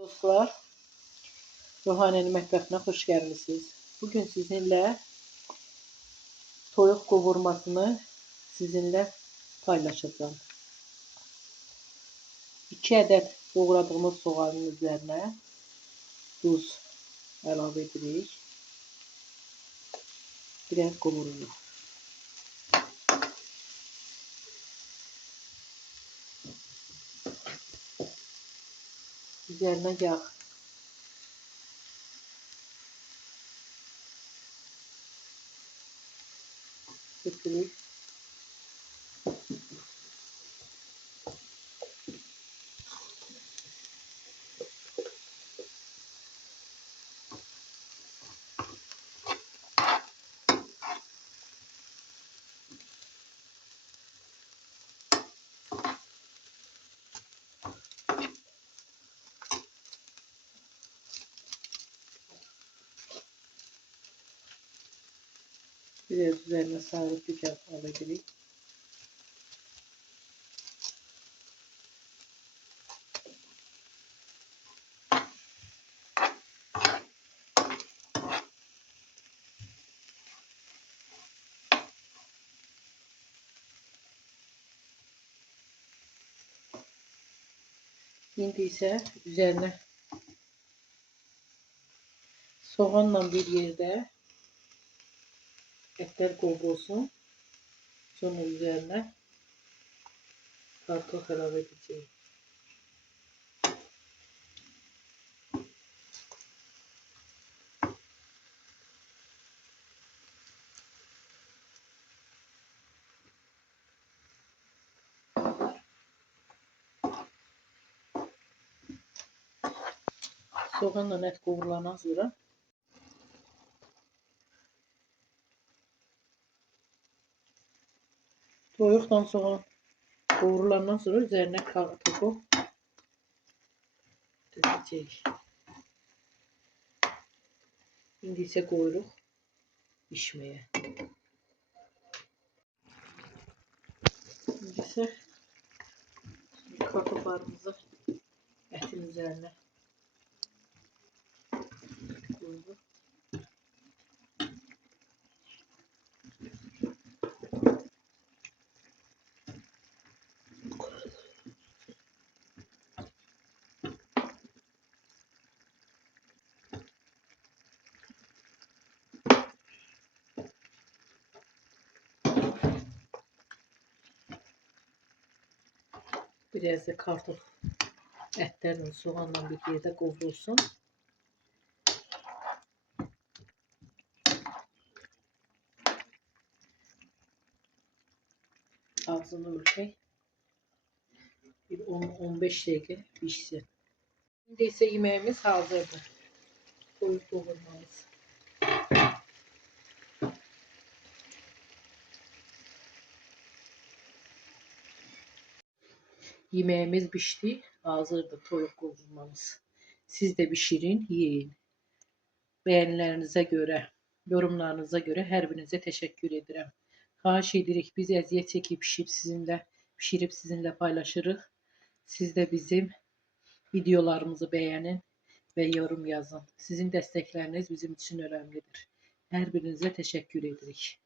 Dostlar, Ruhaniyenin mətbəxinə xoş gəlmisiniz. Bugün sizinlə toyuq qovurmasını paylaşacağım. 2 ədəd doğradığımız soğanın üzərinə duz əlavə edirik. Biraz qovururuq. Üzərinə yağ. Götürük. Biraz üzerine sarıp güzel alabiliriz. Şimdi ise üzerine soğanla bir yerde etler kavrulsun. Sonra üzerine kartof ilave edeceğim. Soğanla et kavrulandan sonra toyuqdan soğan kavrulandan sonra üzerine kartofu dökeceğiz. Şimdi ise koyuruq pişmeye. Şimdi ise kartoflarımızı etin üzerine koyduk. Biraz da kartof etlerle soğanla bir yerde kavrulsun. Ağzını örtək. Bir 10-15 dakika pişsin. Şimdi ise yemeğimiz hazırdır. Toyuq kavurmamız. Yemeğimiz pişti. Hazırdır toyuq kavurmamız. Siz de pişirin, yiyin. Beğenilerinize göre, yorumlarınıza göre her birinize teşekkür ederim. Xahiş edirik, biz əziyyət çekip pişirip sizinle paylaşırıq. Siz de bizim videolarımızı beğenin ve yorum yazın. Sizin destekleriniz bizim için önemlidir. Her birinize teşekkür edirik.